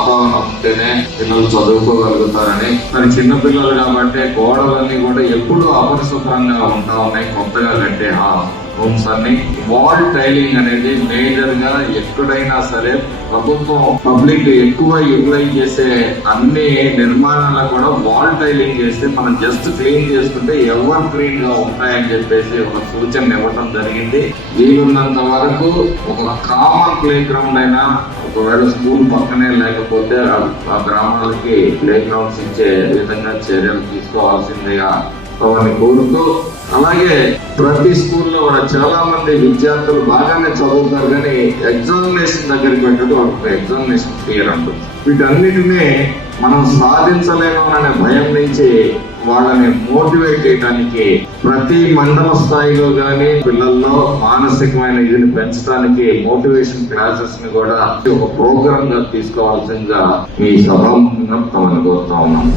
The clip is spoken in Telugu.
వాతావరణం ఉంటేనే పిల్లలు చదువుకోగలుగుతారని. మరి చిన్న పిల్లలు కాబట్టి గోడలన్నీ కూడా ఎప్పుడూ అపరిశుభ్రంగా ఉంటా ఉన్నాయి. కొత్తగా కట్టే రూమ్స్ అన్ని వాల్ టైలింగ్ అనేది మేజర్ గా ఎక్కడైనా సరే ప్రభుత్వం పబ్లిక్ ఎక్కువ యూటిలైజ్ చేసే అన్ని నిర్మాణాలు కూడా వాల్ టైలింగ్ చేస్తే మనం జస్ట్ క్లీన్ చేసుకుంటే ఎవర్ గ్రీన్ గా ఉంటాయని చెప్పేసి ఒక సూచన ఇవ్వడం జరిగింది. వీలున్నంత వరకు ఒక కామన్ ప్లే గ్రౌండ్ అయినా, ఒకవేళ స్కూల్ పక్కనే లేకపోతే ఆ గ్రామాలకి ప్లే గ్రౌండ్స్ ఇచ్చే విధంగా చర్యలు తీసుకోవాల్సిందిగా అవన్నీ కోరుతూ, అలాగే ప్రతి స్కూల్లో కూడా చాలా మంది విద్యార్థులు బాగానే చదువుతారు కానీ ఎగ్జామినేషన్ దగ్గరికి పెట్టడం ఒక ఎగ్జామినేషన్ ఫియర్ ఉంటుంది. వీటన్నిటినీ మనం సాధించలేము అనే భయం నుంచి వాళ్ళని మోటివేట్ చేయడానికి ప్రతి మండల స్థాయిలో గానీ పిల్లల్లో మానసికమైన ఇదిని పెంచడానికి మోటివేషన్ క్లాసెస్ ని కూడా ఒక ప్రోగ్రామ్ గా తీసుకోవాల్సిందిగా మీ సభాముఖంగా తమను కోరుతా ఉన్నాం.